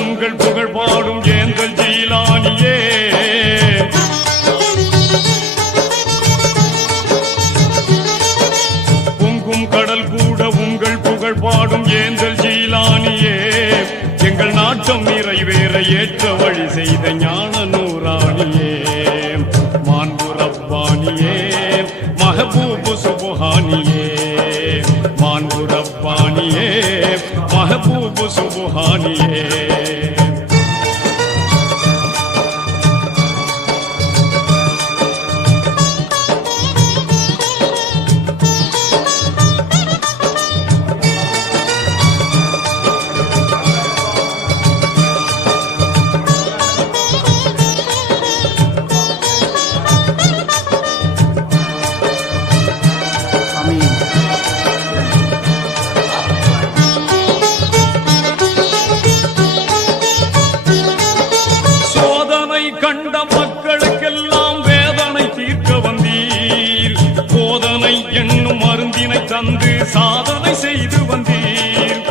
உங்கள் புகழ் பாடும் ஏந்தல் ஜீலானியே. பொங்கும் கடல் கூட உங்கள் புகழ் பாடும் ஏந்தல் ஜீலானியே. எங்கள் நாட்டம் நிறைவேற ஏற்ற வழி செய்த ஞான நூறானியே. மாண்பு ரப்பானியே மஹபூபு சுபஹானியே. மாண்பு ரப்பானியே மஹபூபு சுபஹானியே. கண்ட மக்களுக்கெல்லாம் வேதனை தீர்க்க வந்தீர். போதனை என்னும் மருந்தினை தந்து சாதனை செய்து வந்தீர்.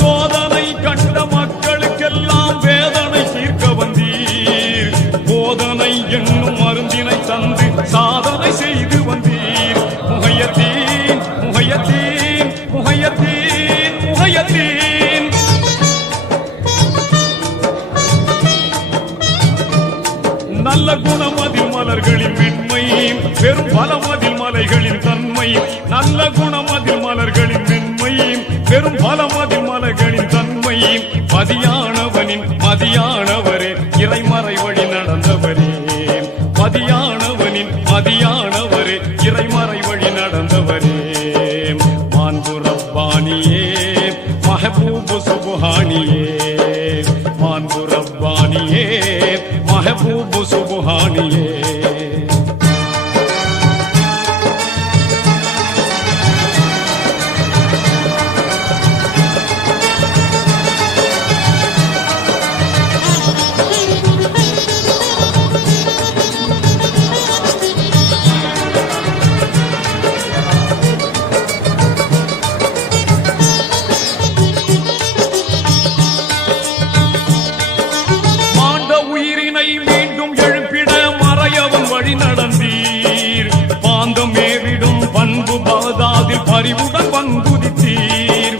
சோதனை கண்ட மக்களுக்கெல்லாம் வேதனை தீர்க்க வந்தீர். போதனை என்னும் மருந்தினை தந்து சாதனை செய்து வந்தீர். முஹையத்தீன் முஹையத்தீன் முஹையத்தீன் முஹையத்தீன். நல்ல குணமதில் மலர்களின் மென்மை, பெரும் பலமதில் மலைகளின் தன்மை. நல்ல குணமதில் மலர்களின் மென்மை, பெரும் பலமதில் மலர்களின் தன்மை. மதியானவனின் மதியானவரே இறைமறை வழி நடந்தவரே. மதியானவனின் மதியானவரே இறைமறை வழி நடந்தவரே. மாண்பு ரப்பானியே மஹபூபு சுபஹானியே. மாண்பு ரப்பானியே மஹபூபு சுபஹானியே. மீண்டும் எழுப்பிட மறையவன் வழி நடந்தீர். பாந்தம் மேவிடும் பண்பு பாதாதில் பறிவுடன் பங்குதித்தீர்.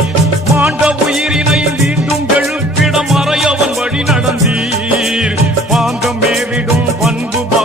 மாண்ட உயிரினை